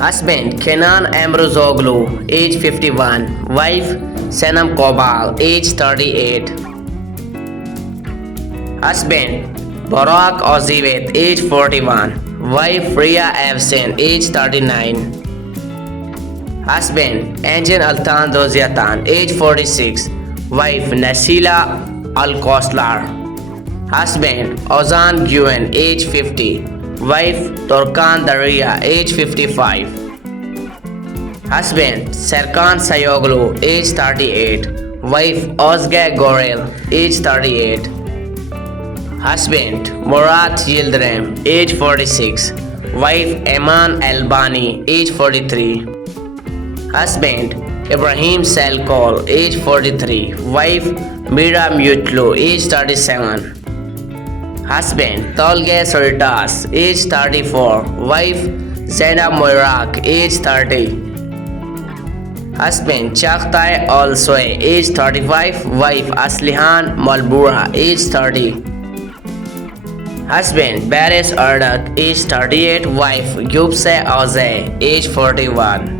Husband Kenan Amrozoglu, age 51. Wife Senam Kobal, age 38. Husband Barak Ozivet, age 41. Wife Ria Avsen, age 39. Husband Anjan Altan Doziatan, age 46. Wife Nasila Al Koslar. Husband Ozan Guen, age 50. Wife Torkan Daria, age 55. Husband Serkan Sayoglu, age 38. Wife Ozge Gorel, age 38. Husband Murat Yildirim, age 46. Wife Eman Albani, age 43. Husband Ibrahim Selkol, age 43. Wife Mira Mutlu, age 37. Husband Tolge Soritas, age 34. Wife Zainab Moirak, age 30. Husband Chaktai Olsoy, age 35. Wife Aslihan Malbura, age 30. Husband Baris Ardak, age 38. Wife Yubse Oze, age 41.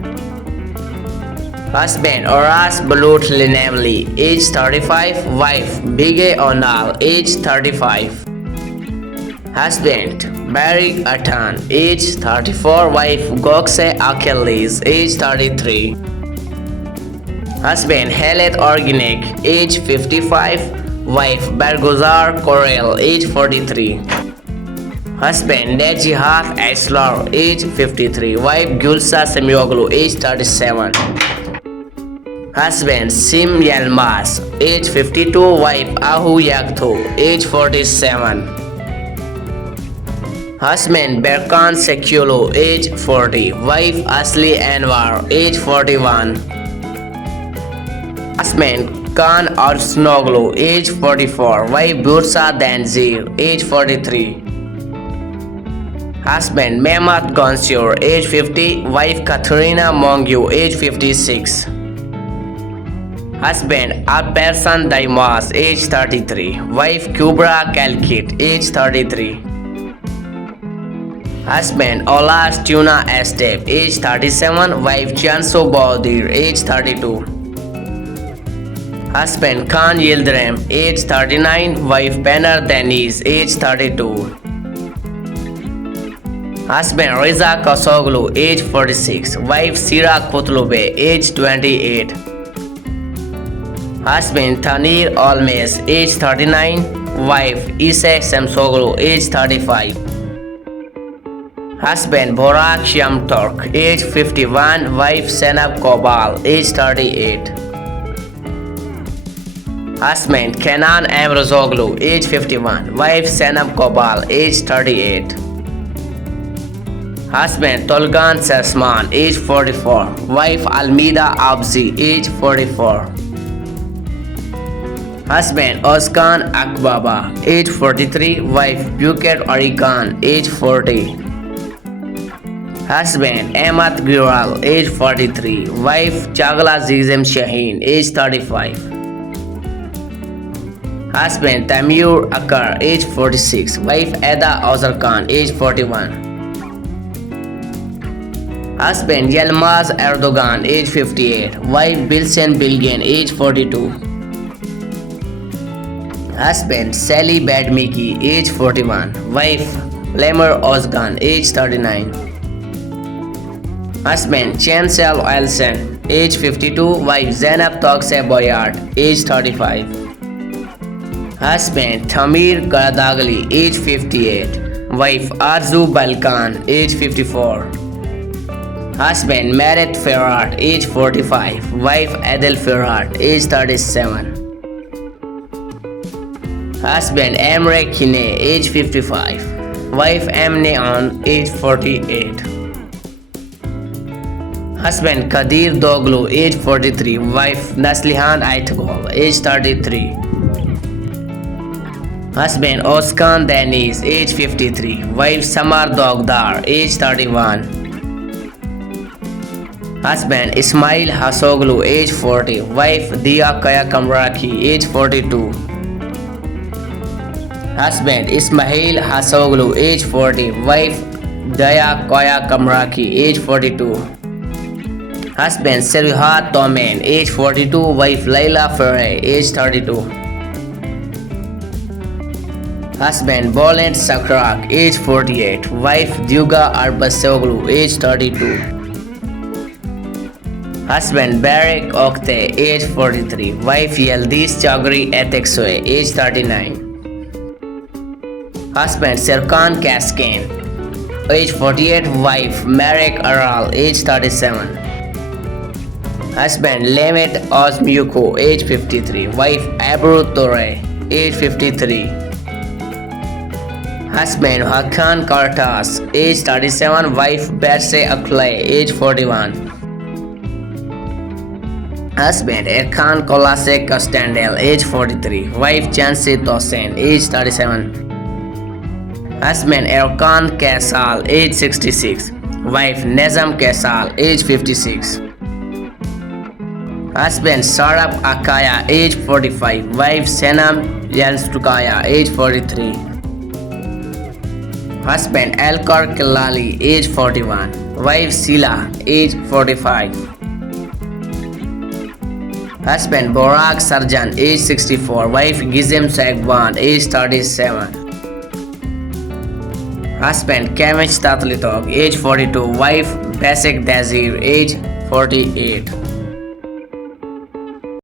Husband Oras Balut Linamli, age 35. Wife Bige Onal, age 35. Husband Barik Atan, age 34. Wife Gokse Akelis, age 33. Husband Helet Organic, age 55. Wife Berguzar Korel, age 43. Husband Nejihat Aislar, age 53. Wife Gulsa Semioglu, age 37. Husband Sim Yelmas, age 52. Wife Ahu Yaktho, age 47. Husband Berkan Sekulo, age 40. Wife Asli Anwar, age 41. Husband Khan Arsnoglu, age 44. Wife Bursa Danzir, age 43. Husband Mehmet Gonsur, age 50. Wife Katrina Mongyu, age 56. Husband Abersan Daimas, age 33. Wife Kubra Kalkit, age 33. Husband Olas Tuna Estep, age 37. Wife Chanso Baudir, age 32. Husband Khan Yildirim, age 39. Wife Benar Deniz, age 32. Husband Reza Kosoglu, age 46. Wife Sira Kutlube, age 28. Husband Tanir Olmes, age 39. Wife Isek Samsoglu, age 35. Husband Borak Shamtork, age 51. Wife Senab Kobal, age 38. Husband Kenan Amrozoglu, age 51. Wife Senab Kobal, age 38. Husband Tolgan Sasman, age 44. Wife Almida Abzi, age 44. Husband Oskan Akbaba, age 43. Wife Buket Arikan, age 40. Husband Ahmad Gural, age 43. Wife Chagla Zizem Shaheen, age 35. Husband Tamir Akar, age 46. Wife Eda Azar Khan, age 41. Husband Yilmaz Erdogan, age 58. Wife Bilsen Bilgen, age 42. Husband Sally Badmiki, age 41. Wife Lemur Ozgan, age 39. Husband Chancel Elsen, age 52. Wife Zainab Tokse Boyard, age 35. Husband Tamir Karadagli, age 58. Wife Arzu Balkan, age 54. Husband Merit Ferrat, age 45. Wife Adel Ferrat, age 37. Husband Emre Kine, age 55. Wife Amneon, age 48. Husband Kadir Doglu, age 43. Wife Naslihan Aitgol, age 33. Husband Oskan Deniz, age 53. Wife Samar Dogdar, age 31. Husband Ismail Hasoglu, age 40. Wife Dia Kaya Kamraki, age 42. Husband Ismail Hasoglu, age 40. Wife Daya Koya Kamraki, age 42. Husband Sirhat Tomen, age 42. Wife Laila Ferre, age 32. Husband Bolent Sakrak, age 48. Wife Duga Arbasoglu, age 32. Husband Barak Okte, age 43. Wife Yildiz Chaudhry Ateksoe, age 39. Husband Serkan Kaskin, age 48. Wife Marek Aral, age 37. Husband Lemet Ozmyuko, age 53. Wife Abru Tore, age 53. Husband Hakan Kartas, age 37. Wife Berse Aklay, age 41. Husband Erkan Kolase Kostandel, age 43. Wife Jansi Tosen, age 37. Husband Erkan Kaisal, age 66. Wife Nezam Kaisal, age 56. Husband Sarab Akaya, age 45. Wife Senam Yelstukaya, age 43. Husband Elkar Kilali, age 41. Wife Sila, age 45. Husband Borak Sarjan, age 64. Wife Gizem Sagwan, age 37. Husband Kemich Tatlitok, age 42. Wife Besik Dazir, age 48.